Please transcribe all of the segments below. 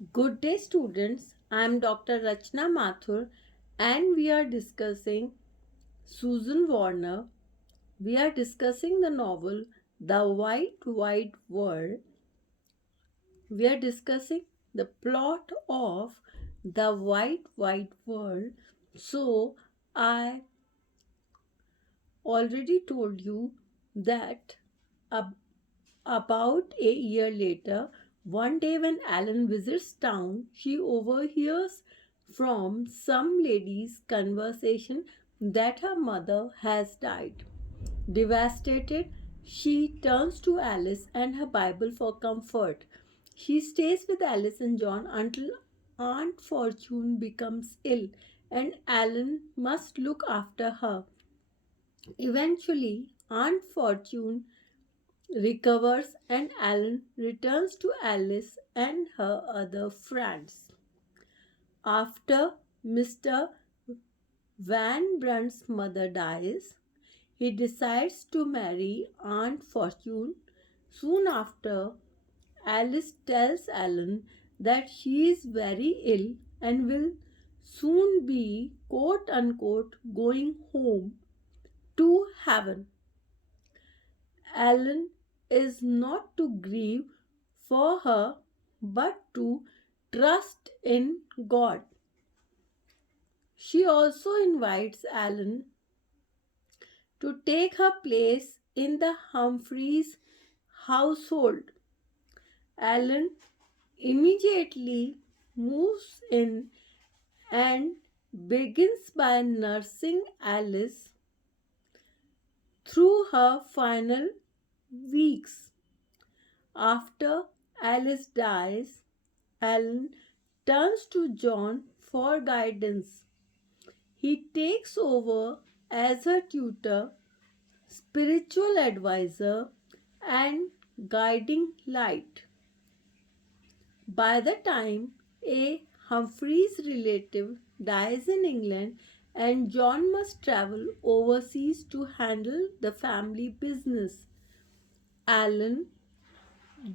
Good day, students. I am Dr. Rachna Mathur, and we are discussing Susan Warner. We are discussing the novel The White White World. We are discussing the plot of The White White World. So, I already told you that ab- about a year later, one day when Alan visits town, she overhears from some lady's conversation that her mother has died. Devastated, she turns to Alice and her Bible for comfort. She stays with Alice and John until Aunt Fortune becomes ill and Alan must look after her. Eventually, Aunt Fortune recovers and Alan returns to Alice and her other friends. After Mr. Van Brunt's mother dies, he decides to marry Aunt Fortune. Soon after, Alice tells Alan that she is very ill and will soon be quote unquote going home to heaven. Alan is not to grieve for her but to trust in God. She also invites Alan to take her place in the Humphreys household. Alan immediately moves in and begins by nursing Alice through her final weeks. After Alice dies, Alan turns to John for guidance. He takes over as her tutor, spiritual advisor, and guiding light. By the time a Humphreys relative dies in England and John must travel overseas to handle the family business, Alan,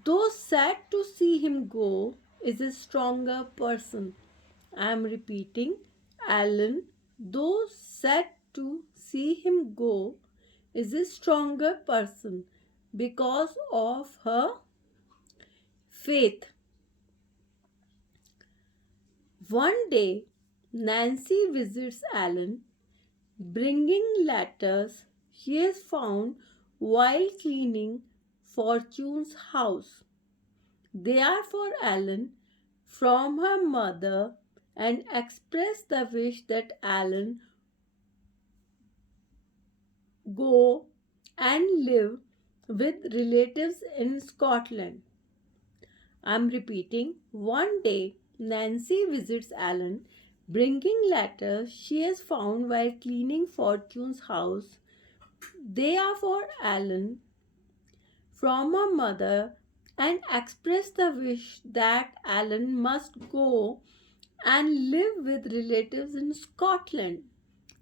though sad to see him go, is a stronger person. I am repeating, Alan, though sad to see him go, is a stronger person because of her faith. One day, Nancy visits Alan, bringing letters she has found while cleaning Fortune's house. They are for Alan from her mother and express the wish that Alan go and live with relatives in Scotland. I'm repeating, one day Nancy visits Alan, bringing letters she has found while cleaning Fortune's house. They are for Alan from her mother and express the wish that Alan must go and live with relatives in Scotland.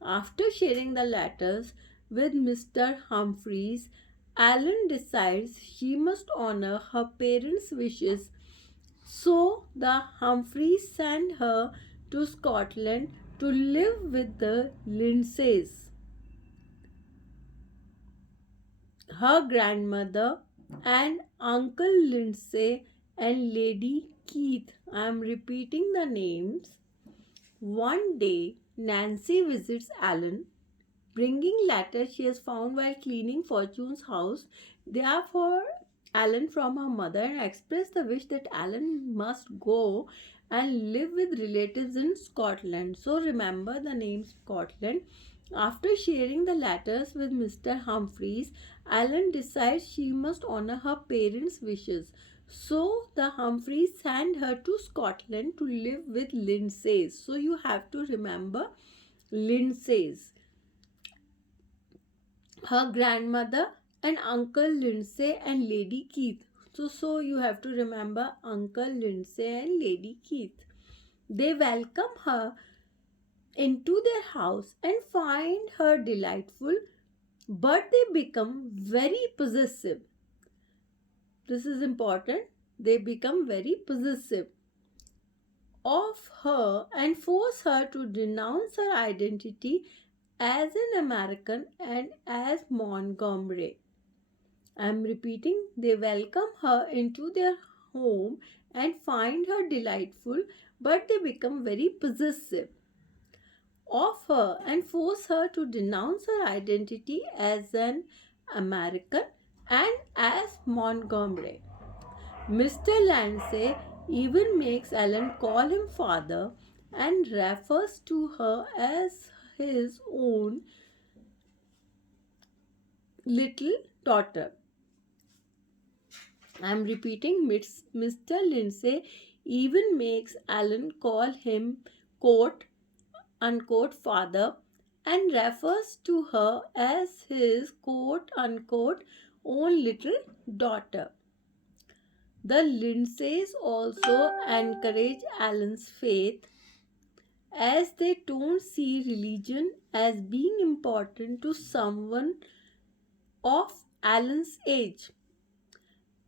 After sharing the letters with Mr. Humphreys, Alan decides she must honor her parents' wishes, so the Humphreys send her to Scotland to live with the Lindsays, her grandmother, and Uncle Lindsay and Lady Keith. I am repeating the names. One day, Nancy visits Alan, bringing letters she has found while cleaning Fortune's house. They are for Alan from her mother and express the wish that Alan must go and live with relatives in Scotland. So remember the name Scotland. After sharing the letters with Mr. Humphreys, Alan decides she must honor her parents' wishes. So the Humphreys send her to Scotland to live with Lindsays. So you have to remember Lindsays, her grandmother, and Uncle Lindsay and Lady Keith. So you have to remember Uncle Lindsay and Lady Keith. They welcome her into their house and find her delightful, but they become very possessive. This is important. They become very possessive. of her and force her to denounce her identity as an American and as Montgomery. I'm repeating, they welcome her into their home and find her delightful, but they become very possessive of her and force her to denounce her identity as an American and as Montgomery. Mr. Lindsay even makes Ellen call him father and refers to her as his own little daughter. I'm repeating, Mr. Lindsay even makes Alan call him quote unquote father and refers to her as his quote unquote own little daughter. The Lindsays also encourage Alan's faith as they don't see religion as being important to someone of Alan's age.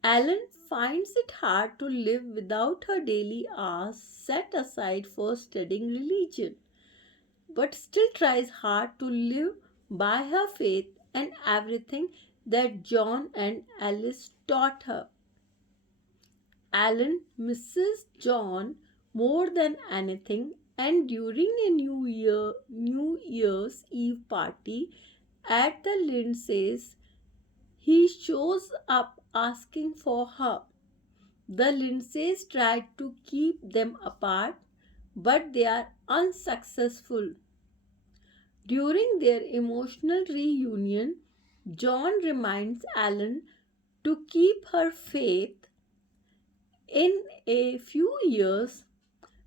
Alan finds it hard to live without her daily hours set aside for studying religion, but still tries hard to live by her faith and everything that John and Alice taught her. Alan misses John more than anything, and during a New Year's Eve party at the Lindsays, he shows up asking for her. The Lindsays try to keep them apart, but they are unsuccessful. During their emotional reunion, John reminds Alan to keep her faith. In a few years,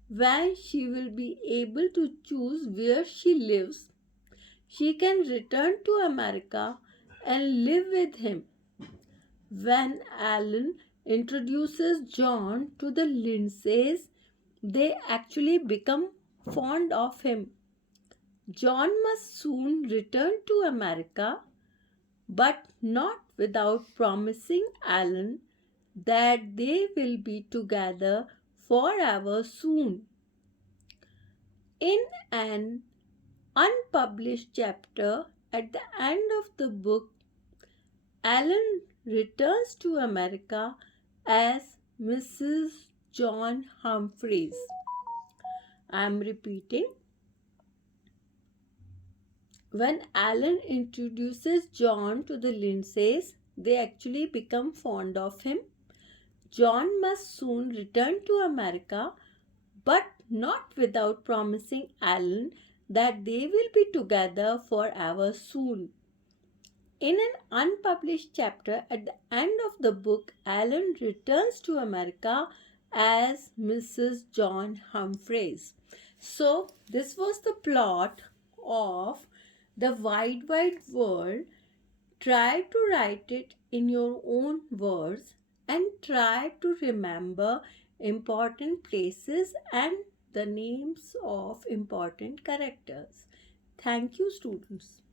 when she will be able to choose where she lives, she can return to America and live with him. When Alan introduces John to the Lindsays, they actually become fond of him. John must soon return to America, but not without promising Alan that they will be together forever soon. In an unpublished chapter at the end of the book, Alan returns to America as Mrs. John Humphreys. I am repeating. When Alan introduces John to the Lindsays, they actually become fond of him. John must soon return to America, but not without promising Alan that they will be together forever soon. In an unpublished chapter at the end of the book, Alan returns to America as Mrs. John Humphreys. So, this was the plot of The Wide World. Try to write it in your own words and try to remember important places and the names of important characters. Thank you, students.